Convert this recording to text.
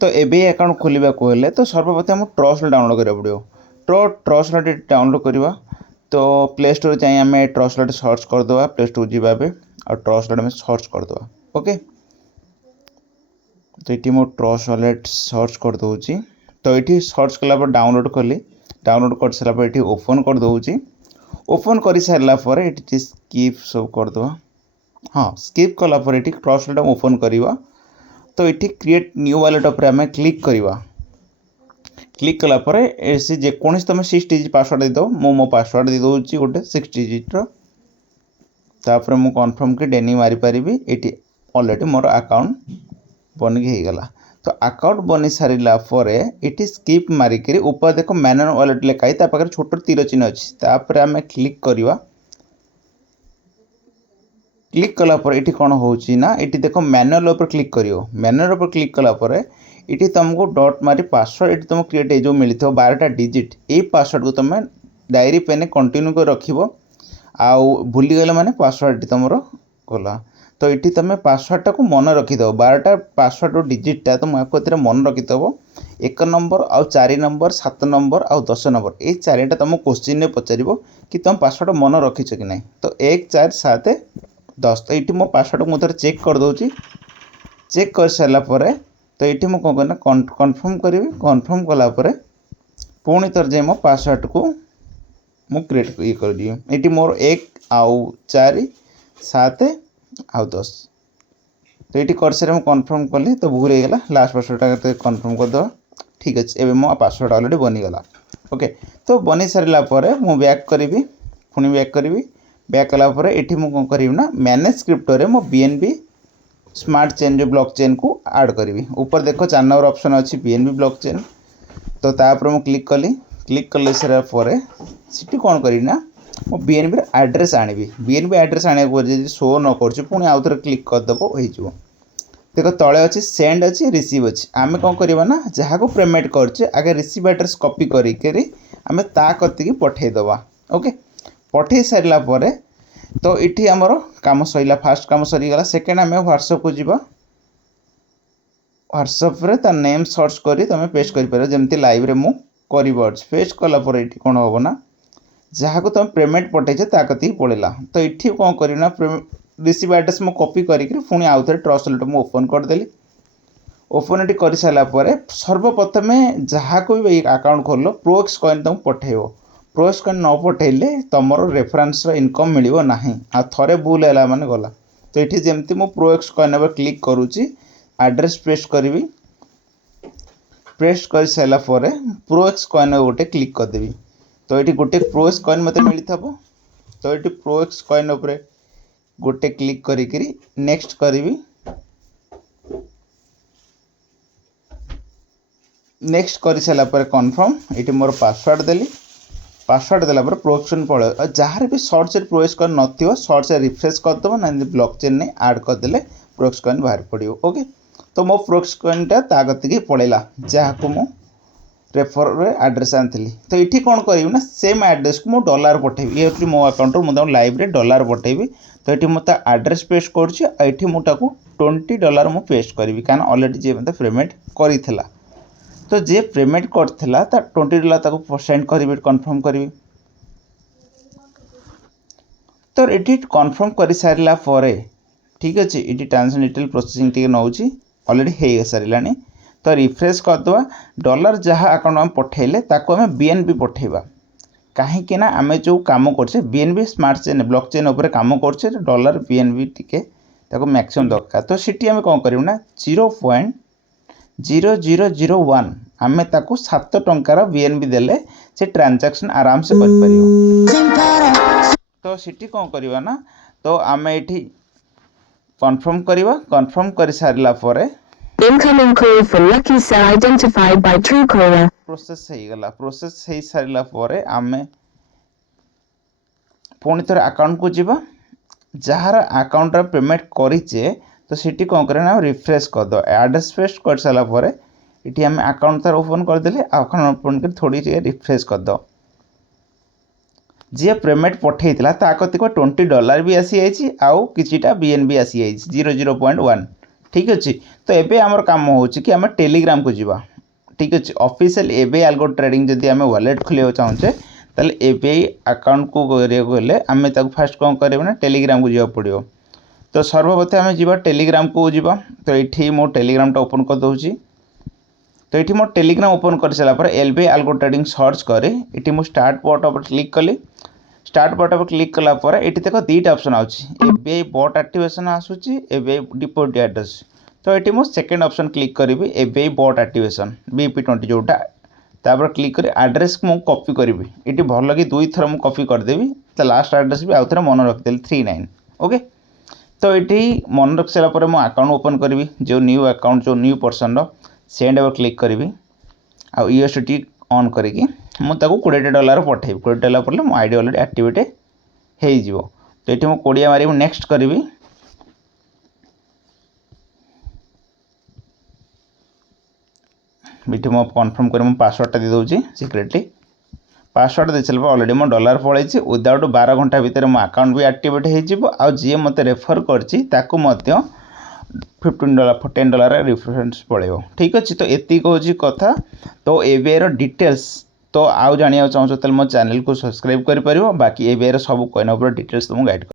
तो एबे अकाउंट खोलने को हेले तो सर्वप्रथम ट्रस्ट डाउनलोड करा पड़ो। ट्रस्ट डाउनलोड करवा तो प्ले स्टोर चाहिए आम ट्रस्ट सर्च करदे प्ले स्टोर जावा और ट्रस्ट में सर्च करदे। ओके तो ये मो ट्रस्ट वॉलेट सर्च कर दूची। तो ये सर्च कला डाउनलोड कली डाउनलोड कर सारा ये ओपन कर दूची। ओपन कर सारापर ये स्किप सब करदे। हाँ स्किप कलापर ये ट्रस्ट वॉलेट ओपन करवा तो ये क्रिएट न्यू वॉलेट उपर आम क्लिक करवा। क्लिक कलापर सी जेकोसी तुम 6 डिजिट पासवर्ड देदेव मो पासवर्ड दे दूसरी गोटे 6 डिजिट्र। तापर मु कन्फर्म कि डेनी मारी पारि ये ऑलरेडी मोर अकाउंट बनिक हो गला। तो अकाउंट बनी सारा ये स्किप मारिक ऊपर देख मैनुअल वॉलेट लिखाई पाखे छोट तीर चिन्ह अच्छी तापर आम क्लिक करवा। क्लिक कलापर ये कौन होना ये देख मैनुअल उपर क्लिक कर मैनुअल उपर क्लिक कलापर ये तुमको डॉट मारी पासवर्ड ये तुम क्रिएट जो मिली 12टा डिजिट ये पासवर्ड को तुम डायरी पेन कंटिन्यू कर रख आउ भूलीगले मैंने पासवर्ड तुम गला। तो ये तुम पासवर्ड टाक मन रखीदेव 12टा पासवर्ड डिजिटा तुम आपको मन रखीदेव 1 नंबर आउ 4 नंबर 7 नंबर आउ 10 नंबर ये 4टा तुम क्वेश्चन में पचार कि तुम पासवर्ड मन रखीच कि ना। तो 1 4 7 10 तो ये मो पासवर्ड मुझे चेक कर दूची। चेक कर सारापर तो ये मुझे कौन करना कन्फर्म करी कन्फर्म कलापर पुणी थर जाए मो पासवर्ड को मु क्रिएट ये कर ये मोर 1 आउ 4 7 आउ 10। तो ये कर सारे मुझे कन्फर्म कली तो भूल हो गला लास्ट पासवर्ड कन्फर्म करदे। ठीक अच्छे एवं मो पासवर्ड ऑलरेडी बनीगला। ओके तो बनी सारापर मु बैक करी पुणी बैक करी बैक कलापर ये मुझे कौन करी ना मैनेज क्रिप्टो मो BNB स्मार्ट चेन जो ब्लॉक चेन को ऐड करी। ऊपर देखो 4 नंबर ऑप्शन अच्छी BNB ब्लॉक चेन। तो तापर मुझे क्लिक कले सारापर सीटी कौन करना मो BNB एड्रेस आनी BNB एड्रेस आने शो न कर आउ थे क्लिक करदेव हो देख तले अच्छे सेंड अच्छी रिसीव अच्छी आम कौन करवा ना जहाँ को पेमेंट करचे आगे रिसीव एड्रेस कॉपी करी आम ता कति पठेदवा। ओके पठे सारापर तो ये आमर कम सरला फास्ट कम सरीगला। सेकेंड आम व्हाट्सएप को जीवा व्हाट्सएप रे ता नेम सर्च करी तुम पेस्ट कर जमती लाइव रे मु कर पेस्ट कलापर ये कौन हम ना जहाँ को तुम पेमेंट पठेचे ता कति पड़ेगा। तो ये कौन करना रिसीव एड्रेस मु कॉपी करी आउ थे ट्रस्ट वॉलेट मुझे ओपन करदेली। ओपन ये कर सारापर सर्वप्रथम जहाँ को भी अकाउंट खोल प्रोएक्स कॉइन तुम पठेब। प्रोएक्स कॉइन न पठेले तुम रेफरेंस इनकम मिल ना आ थे भूल है मैंने गला। तो ये जमती मु प्रोएक्स कॉइन पर क्लिक करुच्ची एड्रेस पेस्ट करी पेस्ट कर सारापर प्रोएक्स कॉइन गोटे क्लिक करदेवी। तो ये गोटे प्रोएक्स कॉइन मत मिली था। तो ये प्रोएक्स कॉइन उपर गोटे क्लिक करी नेक्स्ट करी नेक्स्ट कर सारापर कन्फर्म ये मोर पासवर्ड देली। पासवर्ड देलापर प्रोएक्स कॉइन पड़े जहाँ भी सर्च प्रोएक्स कॉइन न सर्च रिफ्रेश करदेव ना ब्लॉक चेन ने ऐड करदे प्रोएक्स कॉइन बाहर पड़ो। ओके तो मो प्रोएक्स कॉइनटा ता गति पड़ेगा जहाँ को मु रेफर एड्रेस आनी। तो ये कौन करी ना सेम एड्रेस को मुझे डॉलर पठेबी ये मो अकाउंट मुझे लाइव रे डॉलर पठेबी। तो ये मुझे एड्रेस पेस्ट कर मुझे $20 मु पेस्ट करी कारण ऑलरेडी जी मतलब पेमेंट करी तो जे पेमेंट करथिला ता $20 ताको सेंड करी कन्फर्म करी। तो ये कन्फर्म कर सारा ठीक अच्छे ये ट्रांजेक्शन डिटेल प्रोसेसिंग टी नौ ऑलरेडी हो सारा। तो रिफ्रेश करदे डॉलर जहाँ अकाउंट आम पठेले ताको आम BNB पठेबा कहीं आम जो कम करछे BNB smart chain block chain उपर कम करछे डॉलर BNB टिके ताको मैक्सिमम दरकार। तो सीटी आम कौन करना 0.0001 आम ताको 7 टंकार BNB देले से ट्रांजैक्शन आराम से कर परियो। तो सीटी कौन करवा ना तो आम ये कन्फर्म करवा कन्फर्म कर सारा Incoming call for Lucky Cell identified by Truecaller. Process हो गला। प्रोसेस हो सारा आम पुणी थे अकाउंट को जीवा जार अकाउंट पेमेंट करेचे तो सीटी कौन करना रिफ्रेश करदे एड्रेस पेस्ट कर सारापर ये आम अकाउंट तार ओपन करदे अकाउंट ओपन कर थोड़ी रिफ्रेश करद जी पेमेंट पठेला कति $20 भी आसी जाइए आउ किछिटा BNB आसी जाइए 0.01 ठीक अच्छे। तो एबे आमर काम हो कि आम टेलीग्राम को जीवा। ठीक अच्छे। ऑफिशियल एबे आल्गो ट्रेडिंग जदि आम वॉलेट खोलिया चाहूचे ताले एबे अकाउंट को गले आम फास्ट कौन करें टेलीग्राम को जावाक पड़ो। तो सर्वप्रथम आम जीवा टेलीग्राम को जीवा। तो ये मो टेलीग्राम टा ओपन कर दूसरी। तो ये मो टेलीग्राम ओपन कर सारापर एलबीआई आल्गो ट्रेडिंग सर्च करे ये मुझे स्टार्ट बटन पर क्लिक कली। स्टार्ट बटन पर क्लिक कलापर ये देख दुईटा ऑप्शन आबीआई बॉट एक्टिवेशन आसूची एबीआई डिपोजिट एड्रेस। तो ये मुझे सेकेंड ऑप्शन क्लिक करी एबीआई बॉट एक्टिवेशन BP20 जोटा तापर क्लिक कर एड्रेस को मुझे कॉपी करी ये भल कि 2 थर मुझे कॉपी करदेवी। तो लास्ट एड्रेस भी आउ थे मन रखिदेली 39 ओके। तो ये मन रखी सारापर मो अकाउंट ओपन करी जो न्यू अकाउंट जो new person send ever click करी आ USDT ऑन करी मुझे $20 पठेबी। $20 पड़े मो आईडी अलरेडी एक्टिवेट हो। तो ये मुझे 20 मारी नेक्स्ट करी मो कन्फर्म कर पासवर्ड दे दूसरी सिक्रेटली। पासवर्ड दे सारे अलरेडी मो डॉलर पड़े विदाउट 12 घंटा भितर मो अकाउंट भी एक्टिवेट हो जी मत रेफर कर $10 रिफरेंस पड़ेगा। ठीक अच्छे। तो ये हूँ कथा। तो एबीआई डिटेल्स तो आउ जाना चाहूँ तो मो चैनल को सब्सक्राइब कर बाकी एबीआई सब कॉइन डिटेल्स तुमको गाइड